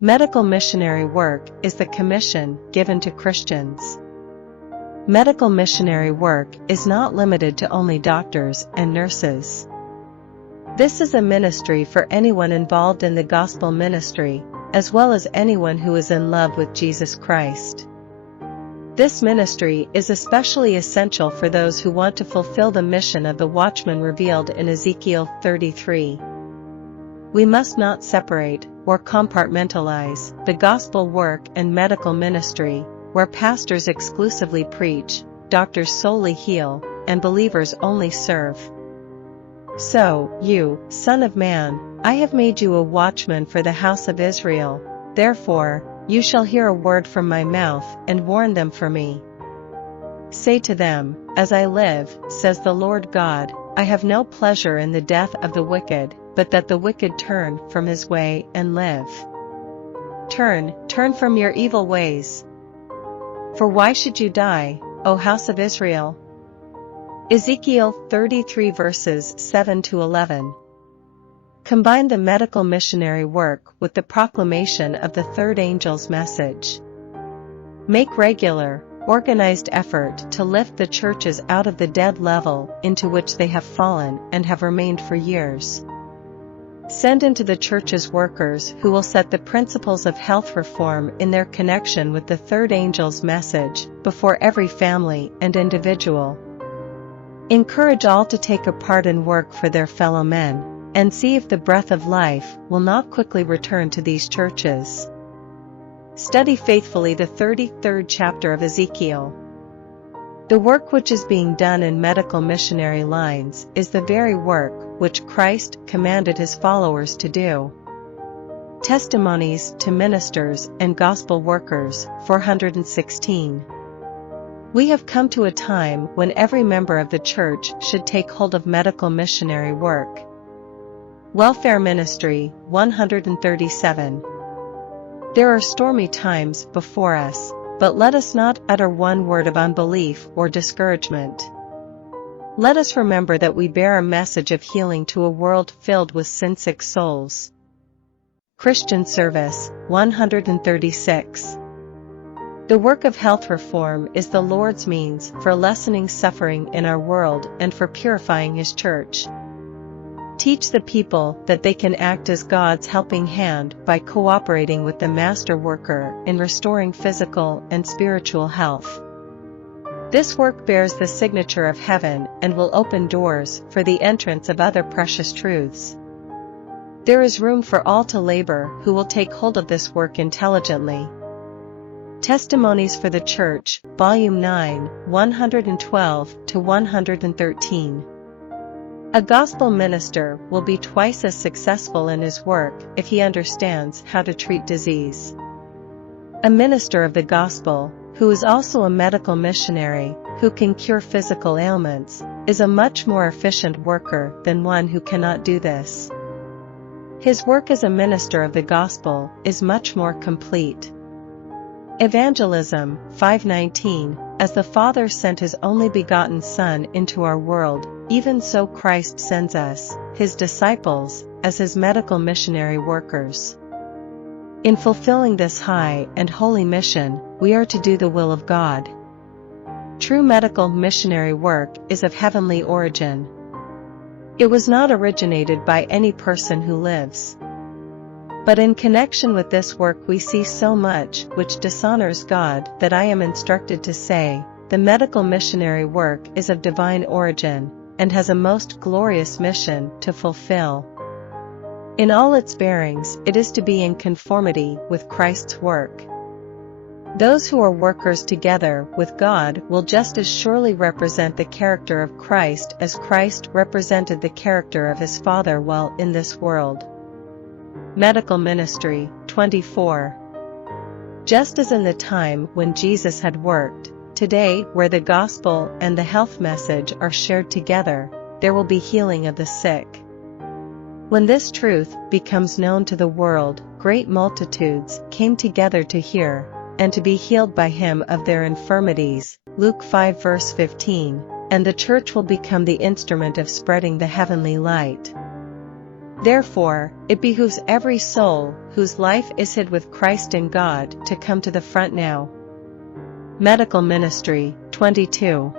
Medical missionary work is the commission given to Christians. Medical missionary work is not limited to only doctors and nurses. This is a ministry for anyone involved in the gospel ministry, as well as anyone who is in love with Jesus Christ. This ministry is especially essential for those who want to fulfill the mission of the watchman revealed in Ezekiel 33. We must not separate or compartmentalize the gospel work and medical ministry, where pastors exclusively preach, doctors solely heal, and believers only serve. So, you, Son of Man, I have made you a watchman for the house of Israel, therefore, you shall hear a word from my mouth and warn them for me. Say to them, As I live, says the Lord God, I have no pleasure in the death of the wicked, but that the wicked turn from his way and live. Turn from your evil ways. For why should you die, O house of Israel? Ezekiel 33 verses 7 to 11. Combine the medical missionary work with the proclamation of the third angel's message. Make regular, organized effort to lift the churches out of the dead level into which they have fallen and have remained for years. Send into the churches workers who will set the principles of health reform in their connection with the third angel's message before every family and individual. Encourage all to take a part in work for their fellow men, and see if the breath of life will not quickly return to these churches. Study faithfully the 33rd chapter of Ezekiel. The work which is being done in medical missionary lines is the very work which Christ commanded his followers to do. Testimonies to Ministers and Gospel Workers, 416. We have come to a time when every member of the church should take hold of medical missionary work. Welfare Ministry, 137. There are stormy times before us, but let us not utter one word of unbelief or discouragement. Let us remember that we bear a message of healing to a world filled with sin-sick souls. Christian Service, 136. The work of health reform is the Lord's means for lessening suffering in our world and for purifying His church. Teach the people that they can act as God's helping hand by cooperating with the Master Worker in restoring physical and spiritual health. This work bears the signature of heaven and will open doors for the entrance of other precious truths. There is room for all to labor who will take hold of this work intelligently. Testimonies for the Church, Volume 9, 112 to 113. A gospel minister will be twice as successful in his work if he understands how to treat disease. A minister of the gospel, who is also a medical missionary, who can cure physical ailments, is a much more efficient worker than one who cannot do this. His work as a minister of the gospel is much more complete. Evangelism, 5:19. As the Father sent His only begotten Son into our world, even so Christ sends us, His disciples, as His medical missionary workers. In fulfilling this high and holy mission, we are to do the will of God. True medical missionary work is of heavenly origin. It was not originated by any person who lives. But in connection with this work we see so much which dishonors God that I am instructed to say, the medical missionary work is of divine origin, and has a most glorious mission to fulfill. In all its bearings it is to be in conformity with Christ's work. Those who are workers together with God will just as surely represent the character of Christ as Christ represented the character of His Father while in this world. Medical Ministry, 24. Just as in the time when Jesus had worked, today where the gospel and the health message are shared together, there will be healing of the sick. When this truth becomes known to the world, great multitudes came together to hear, and to be healed by Him of their infirmities, Luke 5 verse 15, and the church will become the instrument of spreading the heavenly light. Therefore, it behooves every soul whose life is hid with Christ in God to come to the front now. Medical Ministry, 22.